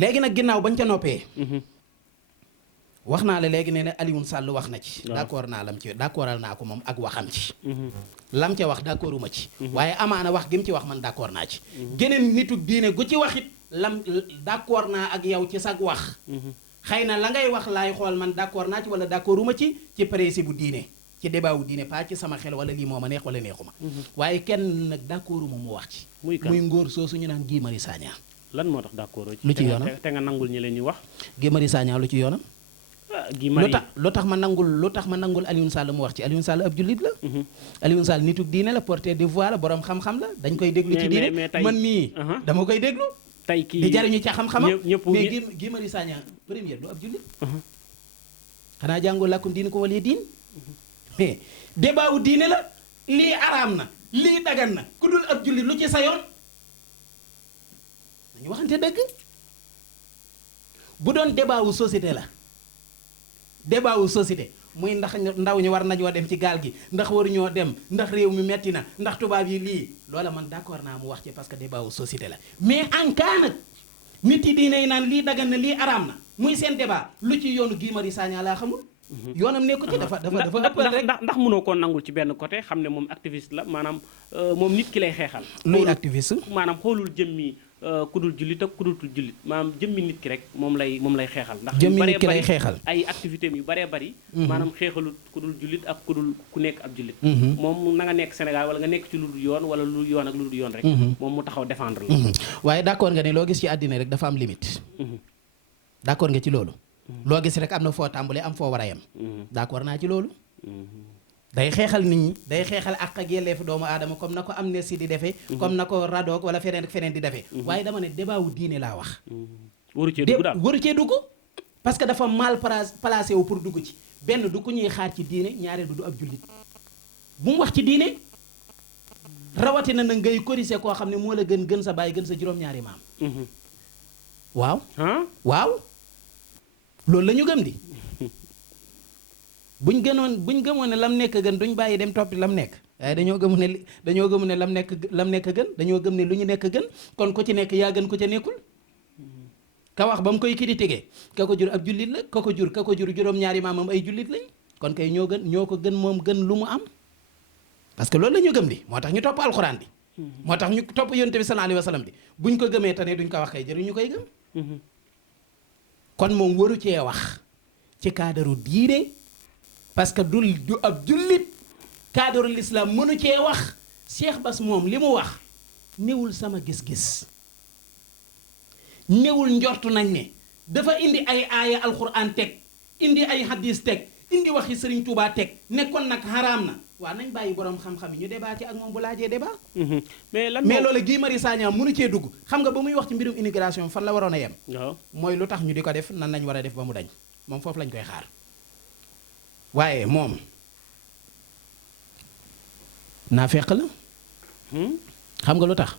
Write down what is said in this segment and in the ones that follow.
léegi nag ginnaaw bañ ca noppee. wax naa la léegi ne ne Alioune Sall wax na ci. d'accord naa lam ci d'accordal naa ko moom ak waxam ci. lam ca wax d'accorduma ci. waaye amaana wax gi mu ci wax man d'accord naa ci. geneen nitu diine gu ci waxit lam d'accord naa ak yow ci sag wax. xëy na la ngay wax laay xool man d'accord naa ci wala d'accorduma ci principe bu diine ci débat wu diine pas ci sama xel wala lii moo ma neex wala neexuma. waaye kenn nag d'accorduma mu wax ci. muy ngóor soosu ñu naan Guy Marius Sagna. lan moo tax d'accord ci. lu ci yoonam te nga nangul ñi leen ñu wax. Guy Marius Sagna lu ci yoonam. lu tax ma nangul Alioune Sall mu wax ci Alioune Sall ab jullit la. Alioune Sall nitu diine la porteur de voix la borom xam-xam la dañ koy déglu ci diine man mii dama koy déglu. tey kii di jariñu ca xam-xamam mais Guy Marius Sagna première du ab jullit. xanaa jàngoo làkkum diine ko walee diin. mais débat wu diine la lii araam na lii dagan na ku dul ab jullit lu ci sa yoon dañu waxante dëgg bu doon débat wu société la. débat wu société muy ndax ndaw ñi war nañoo dem ci gaal gi ndax waruñoo dem ndax réew mi metti na ndax tubaab yi lii loola man d'accord naa mu wax ci parce que débat wu société la mais en cas nag nit yi diine yi naan lii dagan na lii araam na muy seen débat lu ci yoonu Guy Marius Sagna laa xamul. yoonam nekku ci dafa ëppal rek ndax mënoo koo nangul ci benn côté xam ne moom activiste la maanaam moom nit ki lay xeexal. luy activiste. maanaam xoolul jëmmi ku dul jullit ak ku dul jullit maanaam jëmmi nit ki rek moom lay xeexal. ndax jëmmi nit ki lay xeexal ay activités yu baree bari. maanaam xeexalut ku dul jullit ak ku nekk ab jullit. moom na nga nekk Sénégal wala nga nekk ci lu dul yoon wala lu yoon ak lu dul yoon rek. moom mu taxaw défendre la. waaye d'accord nga ne loo gis ci àddina rek dafa am limite. d'accord nga ci loolu. loo gis rek am na foo tàmbalee am foo war a yem. d'accord naa ci loolu. day xeexal nit ñi day xeexal àq ak yelleefu doomu aadama comme na ko Amnesty di defee. comme na ko RADDHO wala feneen ak feneen di defee. waaye dama ne débat wu diine laa wax. waru cee dugg daal waru cee dugg. parce que dafa mal placé wu pour dugg ci benn du ku ñuy xaar ci diine ñaareel du ab jullit bu mu wax ci diine rawatina na ngay corriger koo xam ne moo la gën sa baay gën sa juróom-ñaari maam. waaw. waaw. loolu la ñu gëm di buñ gëmoon ne lam nekk gën duñ bàyyi dem toppi lam nekk waaye dañoo gëm ne lam nekk gën dañoo gëm ne lu ñu nekk gën kon ku ci nekk yaa gën ku ca nekkul ka wax ba mu koy critiquer ka ko jur ab jullit la ka ko jur juróom-ñaari maamam ay jullit lañ kon kay ñoo ko gën moom gën lu mu am parce que loolu la ñu gëm di moo tax ñu topp alxuraan bi moo tax ñu topp yonent bi sallallahu alayhi wa sallam bi buñ ko gëmee te ne duñ ko wax kay jëriñ ñu koy gëm kon moom waru cee wax ci cadre diine parce que du ab jullit cadre l'islam mënu cee wax Cheikh Bass moom li mu wax néewul sama gis-gis néewul njortu nañ ne dafa indi ay aaya alquran teg indi ay hadis teg indi waxi Serigne Touba teg nekkoon nag xaraam na waaw nañ bàyyi borom xam-xam yi ñu débat ci ak moom bu laajee débat. mais loolu Guy Marius Sagna mënu cee dugg xam nga ba muy wax ci mbirum immigration fan la waroon a yem. mooy lu tax ñu di ko def nan lañ war a def ba mu dañ moom foofu lañ koy xaar waaye moom naa fekk la. xam nga lu tax.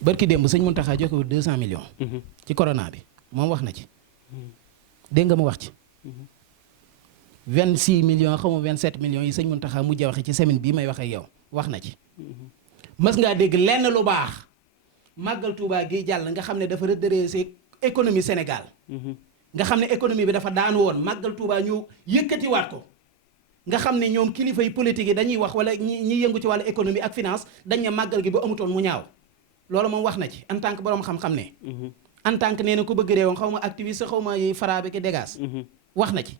barki démb sëñ Mountakha joxe 200 millions. ci corona bi moom wax na ci. dégg nga mu wax ci. 26 millions xaw ma 27 millions yi sëñ Mountakha mujjee waxe ci semaine bii may wax ak yow wax na ci. mas ngaa dégg lenn lu baax màggal Touba gi jàll nga xam ne dafa redresser économie Sénégal. nga xam ne économie bi dafa daanu woon màggal Touba ñu yëkkatiwaat ko. nga xam ne ñoom kilifa yi politique yi dañuy wax wala ñi yëngu ci wàllu économie ak finance dañ ne màggal gi bu amutoon mu ñaaw loolu moom wax na ci en tant que borom xam-xam ne. en tant que nee na ku bëgg réewam xaw ma activiste xaw ma faraabe ki dégage. wax na ci.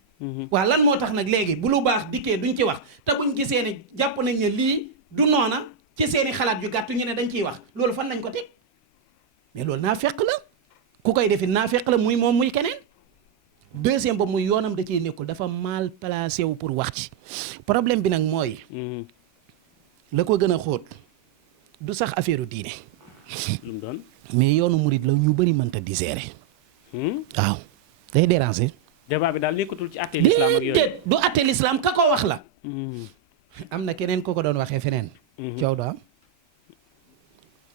waaw lan moo tax nag léegi bu lu baax dikkee duñ ci wax te buñ gisee ne jàpp nañ ne lii du noona ci seeni xalaat yu gàtt ñu ne dañ ciy wax loolu fan lañ ko teg mais loolu naa fekk la ku koy defi naa fekk la muy moom muy keneen. deuxième boobu muy yoonam da ciy nekkul dafa mal placé wu pour wax ci problème bi nag mooy. la ko gën a xóot du sax affaire diine. lu mu doon. mais yoonu murid la ñu bëri mënta digérer. waaw day déranger. débat bi daal nekkatul ci àtte l'islam ak yooyu du àtte l'islam ka ko wax la. am na keneen ko ko doon waxee feneen. coow do am.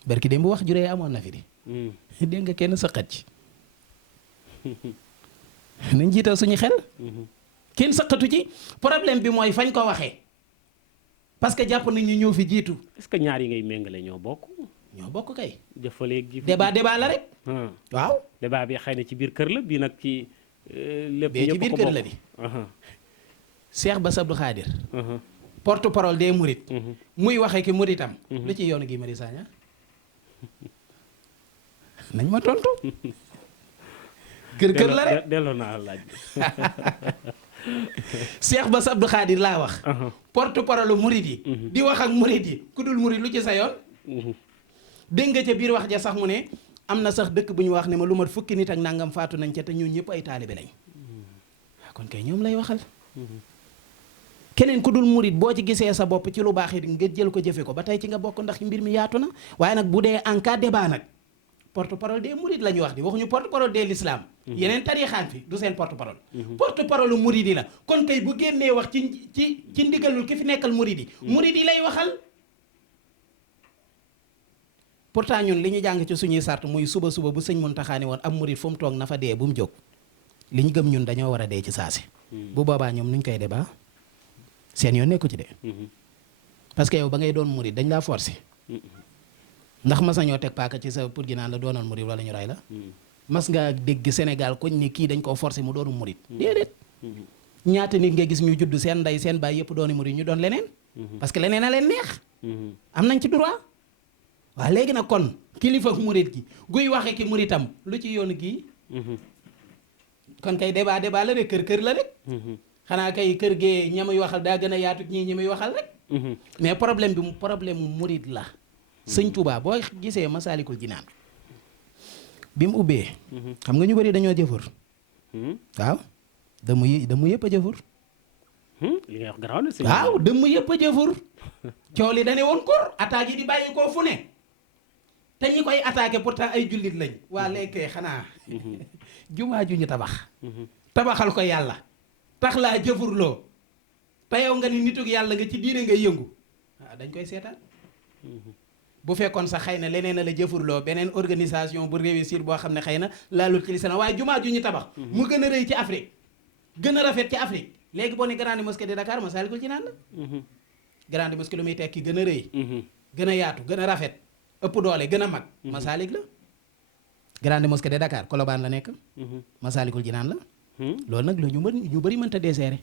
barki démb bu wax juree amoon na fi di. dégg nga kenn sëqat ci. nañ jiital suñu xel. kenn sëqatu ci problème bi mooy fañ ko waxee. parce que jàpp nañ ñu ñëw fi jiitu. est-ce que ñaar yi ngay méngale ñoo bokk. ñoo bokk kay. jëfaleeg ji. débat la rek. waaw. débat bi xëy na ci biir kër la bii nag ci. lépp bee ci ñëpp biir ko kër bokk. la di. Cheikh Bass Abdou Khadir. porte parole des Mourides. muy waxee ki Mouritam. lu ci yoonu Guy Marius Sagna nañ ma tontu. kër la rek delloo naa laaj. Cheikh Bass Abdou Khadir laa wax. porte parole Mouride yi. di wax ak Mouride yi ku dul Mouride lu ci sa yoon. dégg nga ca biir wax ja sax mu ne am na sax dëkk bu ñu wax ne ma lu mat fukki nit ak nangam faatu nañ ca te ñun ñëpp ay taalibe lañ. kon kay ñoom lay waxal. keneen ku dul murit boo ci gisee sa bopp ci lu baax it nga jël ko jëfe ko ba tey ci nga bokk ndax mbir mi yaatu na waaye nag bu dee en cas débat nag porte parole des murit la ñu wax di waxuñu porte parole des l'islam. yeneen tarixaan fi du seen porte parole. porte parole murit yi la kon kay bu génnee wax ci ndigalul ki fi nekkal murit yi lay waxal. pourtant ñun li ñu jàng ci suñuy sart muy suba bu sëñ Muntaxa ne woon am murit fu mu toog na fa dee bu mu jóg li ñu gëm ñun dañoo war a dee ci saasi. bu boobaa ñoom nuñ koy débat seen yoon nekku ci de. parce que yow ba ngay doon murit dañ laa forcé. ndax mas nañoo teg paaka ci sa pour gi naan la doonoon murit wala ñu ray la. mas nga dégg Sénégal koñ ni kii dañ koo forcé mu doonu murit. déedéet. ñaata nit nga gis ñu judd seen ndey seen baay yëpp dooni murit ñu doon leneen. parce que leneen a leen neex. am nañ ci droit. waaw léegi nag kon kilifa murit gi guy waxe ki muritam lu ci yoonu gii. kon kay débat la rek kër la rek. xanaa kay kër gee ña muy waxal daa gën a yaatu ñii ñi muy waxal rek. mais problème mu murit la. sëñ Touba boo gisee Masaalikul Jinaan bi mu ubbee. xam nga ñu bari dañoo jëfur. waaw dëmm yëpp a jëfur. li ngay wax garaaw na sëñ. waaw dëmm yëpp a jëfur. coow li dañu woon kur attaques yi di bàyyi koo fu ne. te ñi koy attaqué pourtant ay jullit lañ. waa léegi xanaa. jumaa ju ñu tabax. tabaxal ko yàlla. tax laa jëfurloo. te yow nga ni nitug yàlla nga ci diine ngay yëngu. waaw dañ koy seetaan. bu fekkoon sax xëy na leneen a la jëfurloo beneen organisation bu réussir boo xam ne xëy na laalul ci lislaam waaye jumaa ju ñu tabax. mu gën a rëy ci Afrique. gën a rafet ci Afrique. léegi boo ne grande mosquée de Dakar Massalikul Jinaan la. grande mosquée lu muy tekki gën a rëy. gën a yaatu gën a rafet. ëpp doole gën a mag. Masalik la. grande mosquée de Dakar Colobane la nekk. Massalikul Jinaan la. loolu nag la ñu bëri mënta deseere.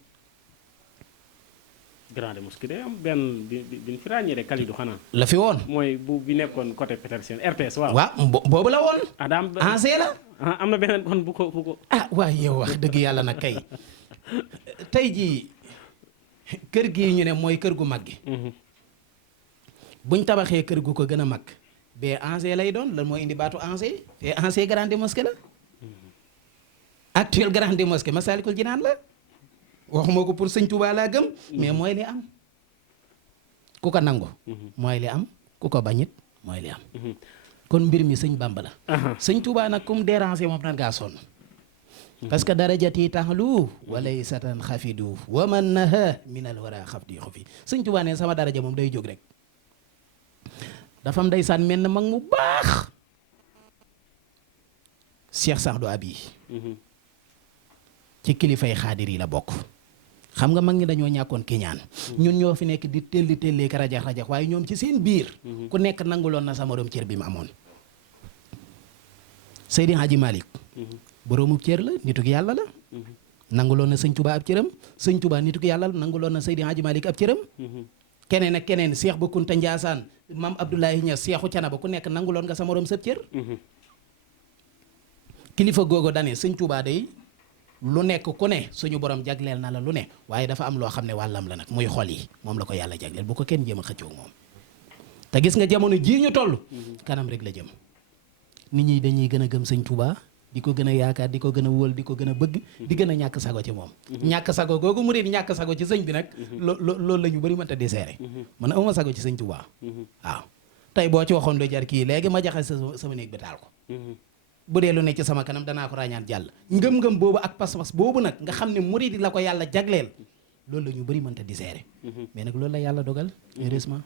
grande mosquée day am benn bi ñu fi ràññee de Kalidou xanaa. la fi woon. mooy bu bi nekkoon côté Petersen RTS waaw. waaw boobu la woon. Adam ancien la. am na beneen kon bu ko. ah waaye yow wax dëgg yàlla nag kay tey jii kër gii ñu ne mooy kër gu mag gi. buñ tabaxee kër gu ko gën a mag. bee ancien lay doon lan mooy indi baatu ancien te ancien grande mosquée la. actuel grande mosquée Massalikul Jinaan la. waxuma ko pour sëñ Touba laa gëm. mais mooy li am. ku ko nangu. mooy li am ku ko bañit mooy li am. kon mbir mi sëñ Bamba la. sëñ Touba nag kum déranger moom nan ngaa sonn. parce que darajati taxlu walay satan xafidu wa man naha minal wara xaf di xofi sëñ Touba ne sama daraja moom day jóg rek. dafa am ndeysaan mel na mag mu baax. Cheikh Saadou Abi. ci kilifay xaadir yi la bokk. xam nga mag ñi dañoo ñàkkoon kiñaan ñun ñoo fi nekk di telli ka rajax waaye ñoom ci seen biir. ku nekk nanguloon na sama doom cër bi mu amoon. Seydi Hadji Malick. boroomu cër la nitug yàlla la. nanguloon na sëñ Touba ab cëram sëñ Touba nitug yàlla la nanguloon na Seydi Hadji Malick ab cëram. keneen ak keneen Cheikh Bou Kounta Ndiassane Mame Abdoulaye Niass Cheikhu Canaba ku nekk nanguloon nga sama doom sab cër. kilifa googu dane sëñ Touba day. lu nekk ku ne suñu borom jagleel na la lu ne waaye dafa am loo xam ne wàllam la nag muy xol yi moom la ko yàlla jagleel bu ko kenn jéem a xëccoo moom. te gis nga jamono jii ñu toll. kanam rek la jëm. nit ñi dañuy gën a gëm sëñ Touba di ko gën a yaakaar di ko gën a wóol di ko gën a bëgg. di gën a ñàkk sago ci moom. ñàkk sago googu mu di ñàkk sago ci sëñ bi nag. loolu la ñu bëri mënta di seere. man awma sago ci sëñ Touba. waaw tey boo ci waxoon lu jar kii léegi ma jaxase sama néeg bi taal ko. bu dee lu ne ci sama kanam danaa ko ràññaan jàll. ngëm-ngëm boobu ak pas-pas boobu nag nga xam ne murid la ko yàlla jagleel loolu la ñu bëri mënta di seere. mais nag loolu la yàlla dogal heureusement.